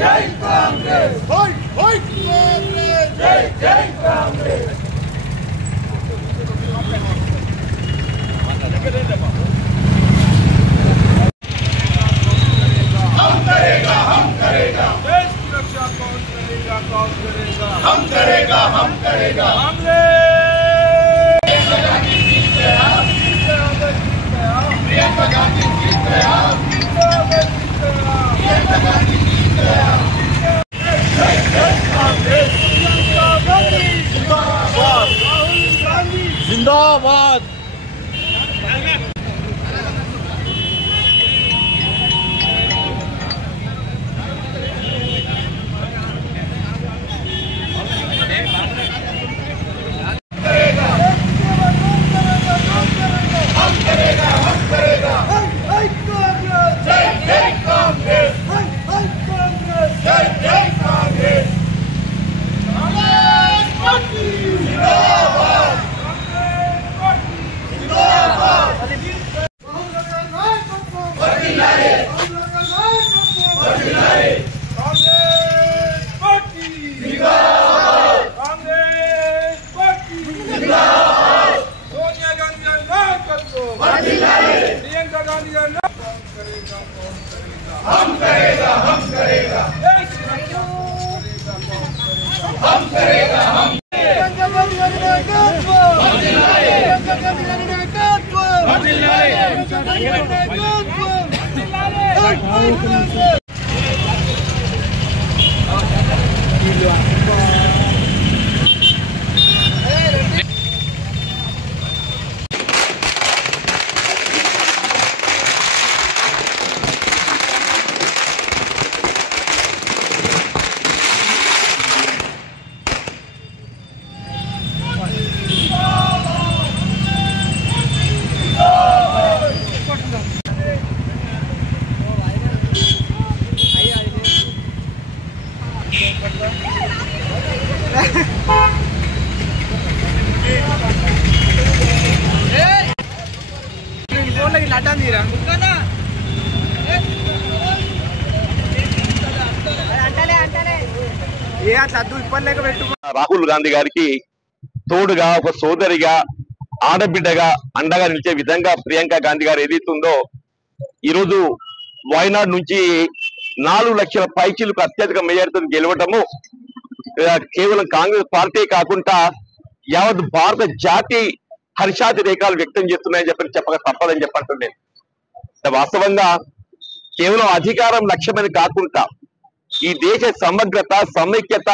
జై Congress high high Congress జై జై కాంగ్రెస్ हम करेगा देश की रक्षा कौन करेगा हम करेगा हमने प्रियंका गांधी जीत गया जिंदाबाद प्रियंका गांधी हम करेगा हम करेगा రాహుల్ గాంధీ గారికి తోడుగా ఒక సోదరిగా ఆడబిడ్డగా అండగా నిలిచే విధంగా ప్రియాంక గాంధీ గారు ఏదైతుందో ఈరోజు వాయనాడ్ నుంచి 4 లక్షల పైచీలకు అత్యధిక మెజారిటీతో గెలవటము కేవలం కాంగ్రెస్ పార్టీ కాకుండా యావత్ భారత జాతి హర్షాతిరేకాలు వ్యక్తం చేస్తున్నాయని చెప్పక తప్పదని చెప్పంటున్నాను. వాస్తవంగా కేవలం అధికారం లక్ష్యమని కాకుండా ఈ దేశ సమగ్రత సమైక్యత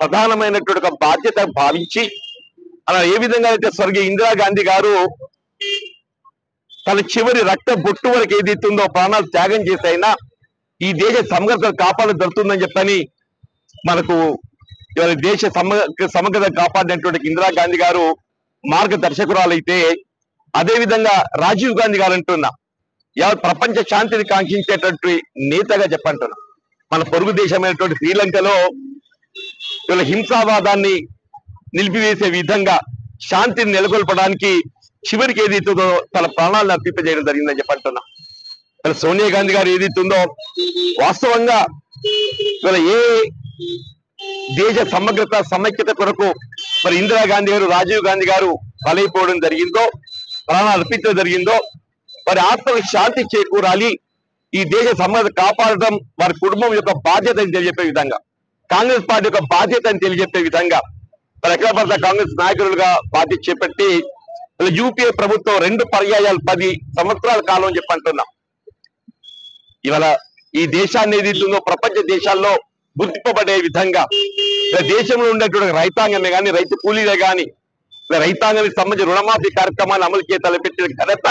ప్రధానమైనటువంటి ఒక బాధ్యత భావించి అలా ఏ విధంగా అయితే స్వర్గీయ ఇందిరాగాంధీ గారు తన చివరి రక్త బొట్టు వరకు ఏదైతుందో ప్రాణాలు త్యాగం చేసైనా ఈ దేశ సమగ్రత కాపాడ దొరుకుతుందని చెప్పని మనకు ఇవాళ దేశ సమగ్రత కాపాడినటువంటి ఇందిరాగాంధీ గారు మార్గదర్శకురాలైతే అదే విధంగా రాజీవ్ గాంధీ గారు అంటున్నా ప్రపంచ శాంతిని కాంక్షించేటువంటి నేతగా చెప్పంటున్నా. మన పొరుగు దేశమైనటువంటి శ్రీలంకలో ఇవాళ హింసావాదాన్ని నిలిపివేసే విధంగా శాంతిని నెలకొల్పడానికి చివరికి ఏదైతుందో తన ప్రాణాలను అర్పింపజేయడం జరిగిందని చెప్పంటున్నా. ఇవాళ సోనియా గాంధీ గారు ఏదైతుందో వాస్తవంగా ఇవాళ ఏ దేశ సమగ్రత సమైక్యత కొరకు మరి ఇందిరాగాంధీ గారు రాజీవ్ గాంధీ గారు బలైపోవడం జరిగిందో ప్రాణాలు అర్పించడం జరిగిందో వారి ఆత్మకి శాంతి చేకూరాలి, ఈ దేశ సమగ్రత కాపాడడం వారి కుటుంబం యొక్క బాధ్యత అని తెలియజెప్పే విధంగా కాంగ్రెస్ పార్టీ యొక్క బాధ్యత అని తెలియజెప్పే విధంగా మరి ఎక్కడ పడితే కాంగ్రెస్ నాయకులుగా బాధ్యత చేపట్టి యూపీఏ ప్రభుత్వం 2 పర్యాయాలు 10 సంవత్సరాల కాలం అని చెప్పంటున్నాం. ఇవాళ ఈ దేశాన్ని ఏదైతుందో ప్రపంచ దేశాల్లో గుర్తింపబడే విధంగా దేశంలో ఉండేటువంటి రైతాంగమే కానీ రైతు కూలీలే కానీ రైతాంగానికి సంబంధించిన రుణమాఫీ కార్యక్రమాన్ని అమలు చేయ తలపెట్టిన ఘనత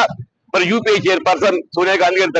మరి యూపీఏ చైర్పర్సన్ సోనియా గాంధీ గారు